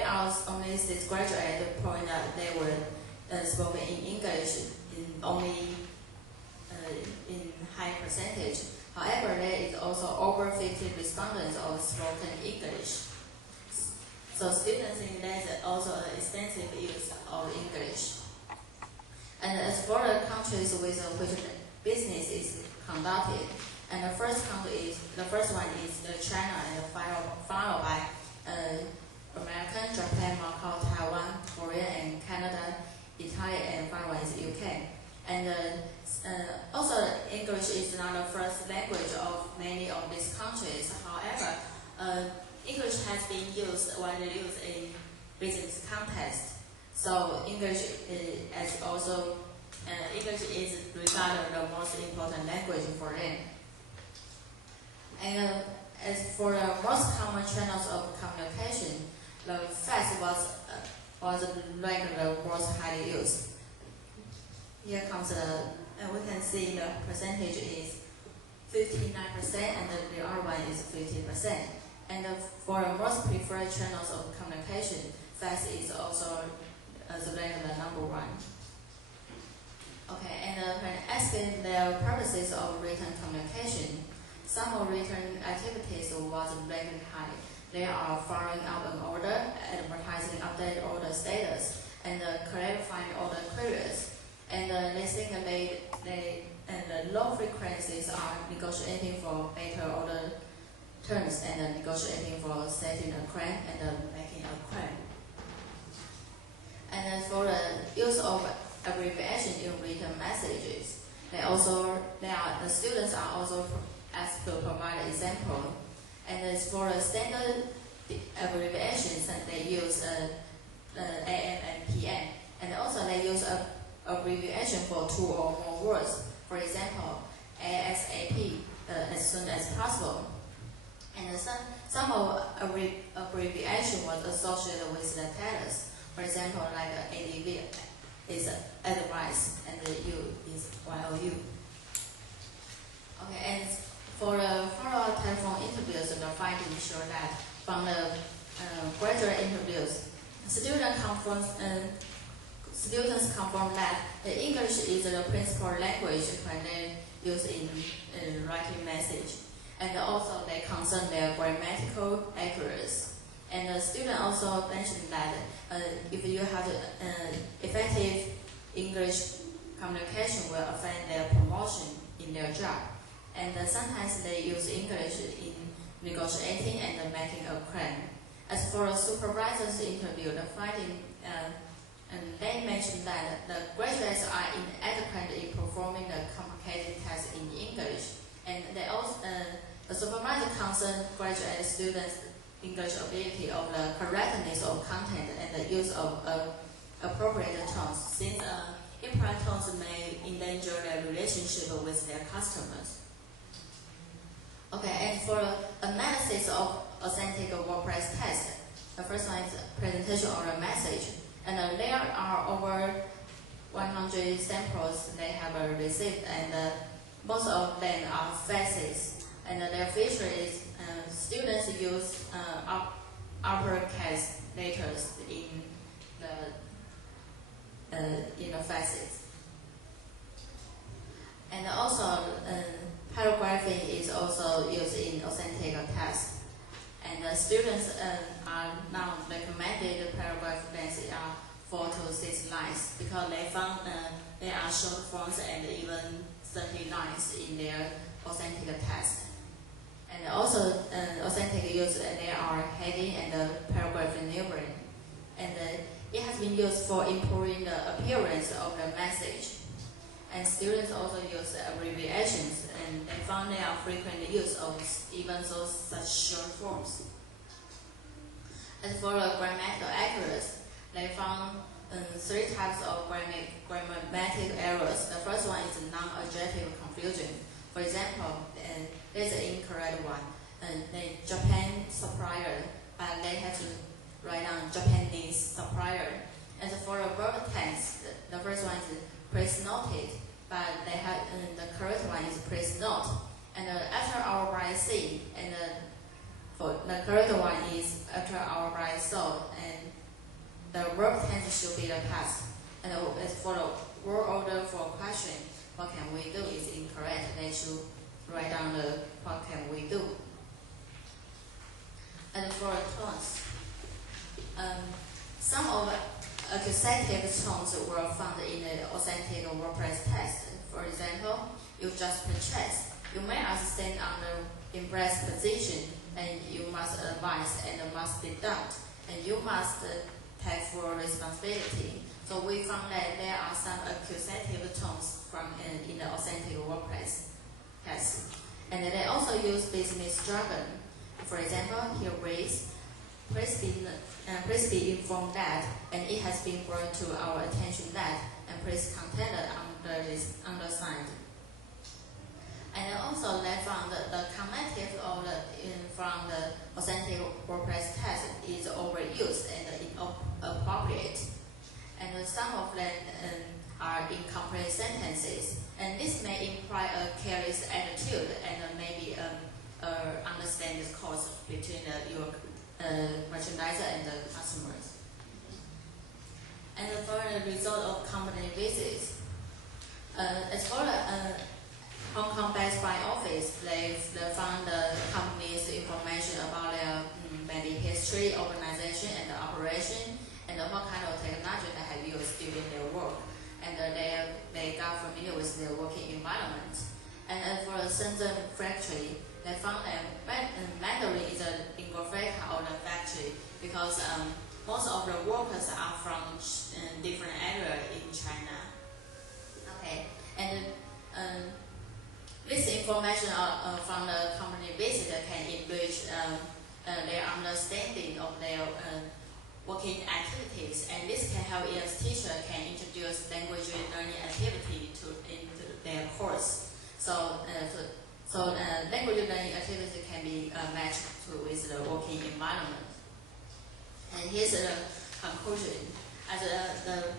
there are only 6 graduates point that they were spoken in English in only in high percentage. However, there is also over 50 respondents of spoken English. So students think there's also an extensive use of English. And as for the countries with which business is conducted, and the first one is China, and followed by American, Japan, Macau, Taiwan, Korea, and Canada, Italy, and final one is UK. And also English is not the first language of many of these countries. However, English has been widely used in business context. So English is regarded the most important language for them. And as for the most common channels of communication, the fax was ranked the most highly used. Here comes and we can see the percentage is 59%, and the other one is 50%. And for the most preferred channels of communication, fax is also ranked the number 1. Okay, and when asking the purposes of written communication, some of written activities was ranked high. They are following up an order, advertising update order status, and clarifying order queries. And they think that the low frequencies are negotiating for better order terms, and negotiating for setting a claim and making a claim. And for the use of abbreviation in written messages, the students are also asked to provide an example. And as for the standard abbreviations, they use AM and PM, and also they use abbreviation for 2 or more words. For example, ASAP, as soon as possible. And some of abbreviation was associated with the status. For example, like ADV is advice, and the U is YOU. Okay, and for the follow-up telephone interviews, the findings show that from the graduate interviews, students confirm that the English is the principal language when they use in writing message, and also they concern their grammatical accuracy. And the student also mentioned that if you have effective English communication will affect their promotion in their job. And sometimes they use English in negotiating and making a claim. As for a supervisor's interview, the finding and they mentioned that the graduates are inadequate in performing the complicated tests in English, and they also the supervisor concerned graduate students' English ability of the correctness of content and the use of appropriate tones, since improper tones may endanger their relationship with their customers. Okay, and for analysis of authentic WordPress test, the first one is presentation of a message, and there are over 100 samples they have received, and most of them are faxes, and their feature is students use uppercase letters in the faxes, and also paragraphing is also used in authentic tests. And the students are now recommended paragraph lengths are 4 to 6 lines, because they found there are short forms and even 30 lines in their authentic test. And also authentic use, there are heading and paragraph numbering. And it has been used for improving the appearance of the message. And students also use abbreviations, and they found there are frequent use of even such short forms. As for the grammatical accuracy, they found 3 types of grammatic errors. The first one is non-adjective confusion. For example, there's an incorrect one. The Japan supplier, but they have to write down Japanese supplier. And for the verb tense, the first one is please noted, but they have the correct one is please note. And after our by see, and for the correct one is after our by saw. And the verb tense should be the past. And as for the word order for question, what can we do is incorrect. They should write down the what can we do. And for tones, some of accusative tones were found in the authentic WordPress text. For example, you just purchased. You may understand under impressed position, and you must advise and must deduct, and you must take full responsibility. So we found that there are some accusative tones from in the authentic WordPress text. And they also use business jargon. For example, here reads, please be informed that, and it has been brought to our attention that, and please contact under this undersigned. And also they found that the commentative of from the authentic WordPress text is overused and inappropriate. And some of them are incomplete sentences. And this may imply a careless attitude and maybe understand the course between your merchandiser and the customers. And for the result of company visits, as for the Hong Kong-based front office, they found the company's information about their maybe history, organization, and the operation, and what kind of technology they have used during their work. And they got familiar with their working environment. And for the Shenzhen factory, they found that Mandarin is a lingua franca of the factory because most of the workers are from different areas in China. Okay, and this information from the company visitor can enrich their understanding of their working activities, and this can help as teacher can introduce language learning activity into their course. So language learning activity can be matched with the working environment. And here's the conclusion. As the